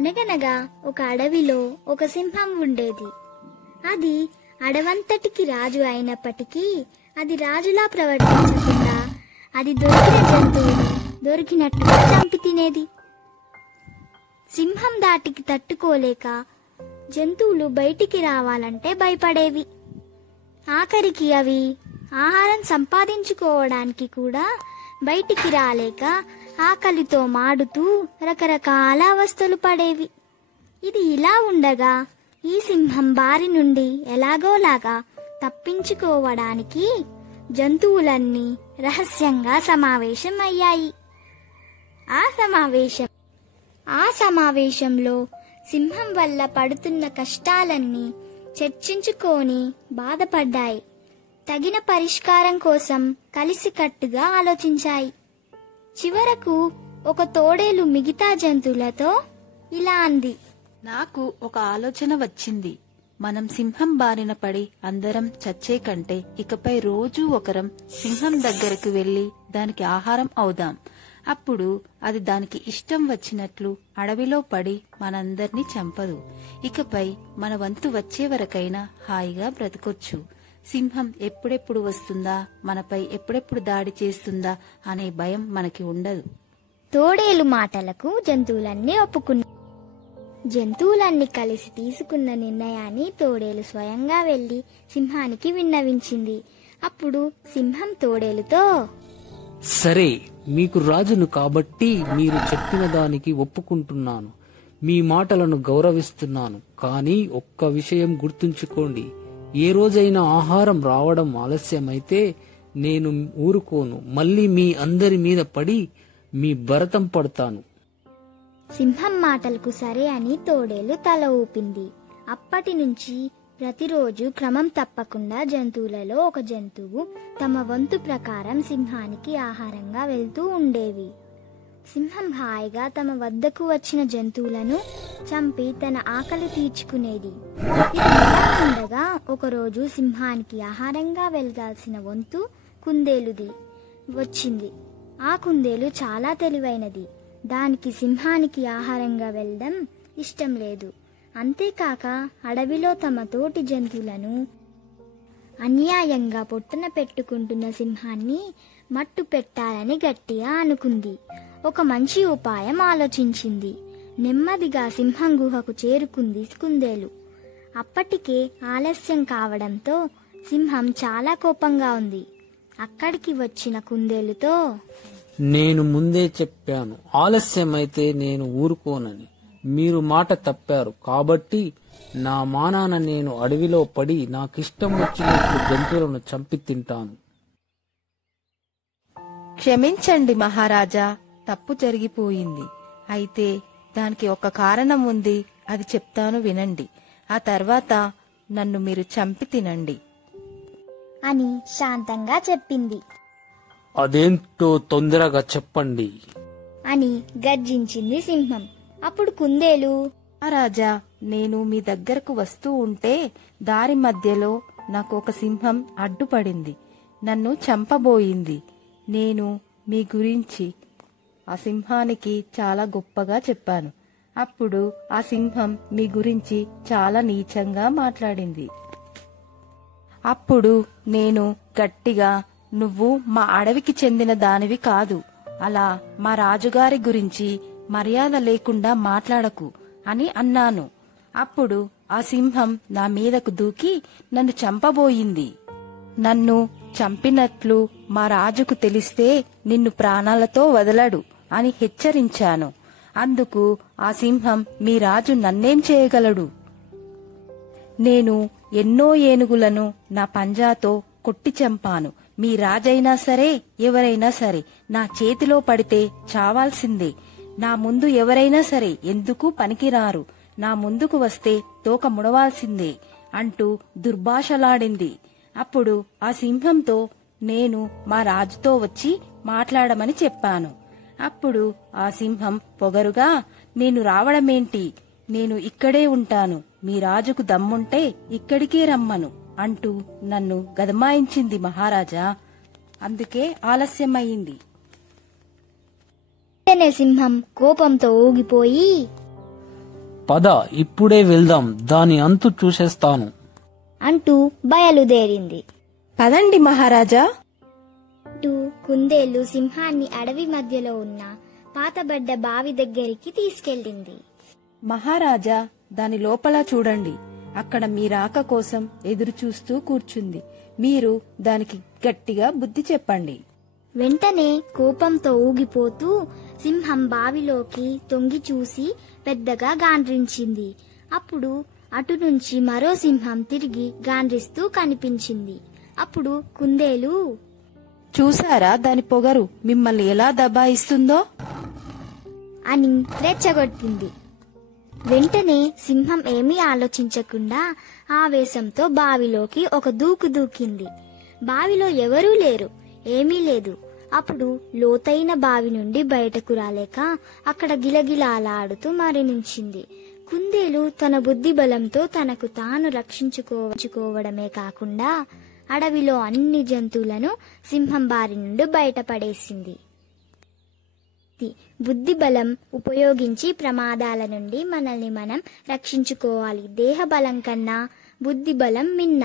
అనగనగా ఒక అడవిలో ఒక సింహం ఉండేది. అది అడవంతటికి రాజు అయినప్పటికీ అది రాజులా ప్రవర్తించకుండా అది దొరికిన జంతువుని దొరికినట్టుగా చంపి తినేది. సింహం దాటికి తట్టుకోలేక జంతువులు బయటికి రావాలంటే భయపడేవి. ఆఖరికి అవి ఆహారం సంపాదించుకోవడానికి కూడా బయటికి రాలేక ఆకలితో మాడుతూ రకరకాల అవస్థలు పడేవి. ఇది ఇలా ఉండగా ఈ సింహం బారి నుండి ఎలాగోలాగా తప్పించుకోవడానికి జంతువులన్నీ రహస్యంగా సమావేశం అయ్యాయి. ఆ సమావేశంలో సింహం వల్ల పడుతున్న కష్టాలన్నీ చర్చించుకొని బాధపడ్డాయి. తగిన పరిష్కారం కోసం కలిసికట్టుగా ఆలోచించాయి. చివరకు ఒక తోడేలు మిగతా జంతువులతో ఇలా అంది, నాకు ఒక ఆలోచన వచ్చింది. మనం సింహం బారిన పడి అందరం చచ్చే కంటే ఇకపై రోజూ ఒకరం సింహం దగ్గరకు వెళ్లి దానికి ఆహారం అవుదాం. అప్పుడు అది దానికి ఇష్టం వచ్చినట్లు అడవిలో పడి మనందర్నీ చంపదు. ఇకపై మన వంతు వచ్చే వరకైనా హాయిగా బ్రతకొచ్చు. సింహం ఎప్పుడెప్పుడు వస్తుందా, మనపై ఎప్పుడెప్పుడు దాడి చేస్తుందా అనే భయం మనకి ఉండదు. తోడేలు మాటలకు జంతువులన్నీ ఒప్పుకున్నాయి. జంతువులన్నీ కలిసి తీసుకున్న నిర్ణయాన్ని తోడేలు స్వయంగా వెళ్లి సింహానికి విన్నవించింది. అప్పుడు సింహం తోడేలుతో, సరే, మీకు రాజును కాబట్టి మీరు చెప్పిన దానికి ఒప్పుకుంటున్నాను. మీ మాటలను గౌరవిస్తున్నాను. కానీ ఒక్క విషయం గుర్తుంచుకోండి, ఏ రోజైనా ఆహారం రావడం ఆలస్యమైతే నేను ఊరుకోను. మళ్ళీ మీ అందరి మీద పడి మీ భరతం పడతాను. సింహం మాటలకు సరే అని తోడేలు తల ఊపింది. అప్పటి నుంచి ప్రతిరోజు క్రమం తప్పకుండా జంతువులలో ఒక జంతువు తమ వంతు ప్రకారం సింహానికి ఆహారంగా వెళ్తూ ఉండేవి. సింహం హాయిగా తమ వద్దకు వచ్చిన జంతువులను చంపి తన ఆకలి తీర్చుకునేది. ఇది ఇలా ఉండగా ఒకరోజు సింహానికి ఆహారంగా వెళ్లాల్సిన వంతు కుందేలుది వచ్చింది. ఆ కుందేలు చాలా తెలివైనది. దానికి సింహానికి ఆహారంగా వెళ్ళడం ఇష్టం లేదు. అంతేకాక అడవిలో తమ తోటి జంతువులను అన్యాయంగా పొట్టన పెట్టుకుంటున్న సింహాన్ని మట్టు పెట్టాలని గట్టిగా అనుకుంది. ఒక మంచి ఉపాయం ఆలోచించింది. నెమ్మదిగా సింహం గుహకు చేరుకుంది కుందేలు. అప్పటికే ఆలస్యం కావడంతో సింహం చాలా కోపంగా ఉంది. అక్కడికి వచ్చిన కుందేలుతో, నేను ముందే చెప్పాను, ఆలస్యమైతే నేను ఊరుకోనని. మీరు మాట తప్పారు కాబట్టి నా మానాన నేను అడవిలో పడి నాకిష్టం వచ్చినట్లు జంతువులను చంపి తింటాను. క్షమించండి మహారాజా, తప్పు జరిగిపోయింది. అయితే దానికి ఒక కారణం ఉంది, అది చెప్తాను వినండి. ఆ తర్వాత నన్ను మీరు చంపి తినండి అని శాంతంగా చెప్పింది. అదేంటో తొందరగా చెప్పండి అని గర్జించింది సింహం. అప్పుడు కుందేలు, మహారాజా, నేను మీ దగ్గరకు వస్తూ ఉంటే దారి మధ్యలో నాకు ఒక సింహం అడ్డుపడింది, నన్ను చంపబోయింది. నేను మీ గురించి ఆ సింహానికి చాలా గొప్పగా చెప్పాను. అప్పుడు ఆ సింహం మీ గురించి చాలా నీచంగా మాట్లాడింది. అప్పుడు నేను గట్టిగా, నువ్వు మా అడవికి చెందిన దానివి కాదు, అలా మా రాజుగారి గురించి మర్యాద లేకుండా మాట్లాడకు అని అన్నాను. అప్పుడు ఆ సింహం నా మీదకు దూకి నన్ను చంపబోయింది. నన్ను చంపినట్లు మా రాజుకు తెలిస్తే నిన్ను ప్రాణాలతో వదలడు అని హెచ్చరించాను. అందుకు ఆ సింహం, మీ రాజు నన్నేం చేయగలడు? నేను ఎన్నో ఏనుగులను నా పంజాతో కొట్టి చంపాను. మీ రాజైనా సరే ఎవరైనా సరే నా చేతిలో పడితే చావాల్సిందే. నా ముందు ఎవరైనా సరే ఎందుకు పనికిరారు, నా ముందుకు వస్తే తోక ముడవాల్సిందే అంటూ దుర్భాషలాడింది. అప్పుడు ఆ సింహంతో నేను మా రాజుతో వచ్చి మాట్లాడమని చెప్పాను. అప్పుడు ఆ సింహం పొగరుగా, నేను రావడమేంటి, నేను ఇక్కడే ఉంటాను, మీ రాజుకు దమ్ముంటే ఇక్కడికే రమ్మను అంటూ నన్ను గదమాయించింది మహారాజా. అందుకే ఆలస్యమయ్యింది. సింహం కోపంతో ఊగిపోయి, పద ఇప్పుడే వెళ్దాం, దాని అంతు చూసేస్తాను అంటూ బయలుదేరింది. పదండి మహారాజా. అంటూ కుందేలు సింహాన్ని అడవి మధ్యలో ఉన్న పాతబడ్డ బావి దగ్గరికి తీసుకెళ్ళింది. మహారాజా, దాని లోపల చూడండి, అక్కడ మీ రాక కోసం ఎదురు చూస్తూ కూర్చుంది. మీరు దానికి గట్టిగా బుద్ధి చెప్పండి. వెంటనే కోపంతో ఊగిపోతూ సింహం బావిలోకి తొంగి చూసి పెద్దగా గాండ్రించింది. అప్పుడు అటు నుంచి మరో సింహం తిరిగి గాండ్రిస్తూ కనిపించింది. అప్పుడు కుందేలు, చూసారా దాని పొగరు మిమ్మల్ని ఎలా దబాయిస్తుందో అని రెచ్చగొట్టింది. వెంటనే సింహం ఏమీ ఆలోచించకుండా ఆవేశంతో బావిలోకి ఒక దూకు దూకింది. బావిలో ఎవరూ లేరు, ఏమీ లేదు. అప్పుడు లోతైన బావి నుండి బయటకు రాలేక అక్కడ గిలగిలాలాడుతూ మరణించింది. కుందేలు తన బుద్ధి బలంతో తనకు తాను రక్షించుకోవడమే కాకుండా అడవిలో అన్ని జంతువులను సింహం బారి నుండి బయటపడేసింది. బుద్ధి బలం ఉపయోగించి ప్రమాదాల నుండి మనల్ని మనం రక్షించుకోవాలి. దేహ బలం కన్నా బుద్ధి బలం మిన్న.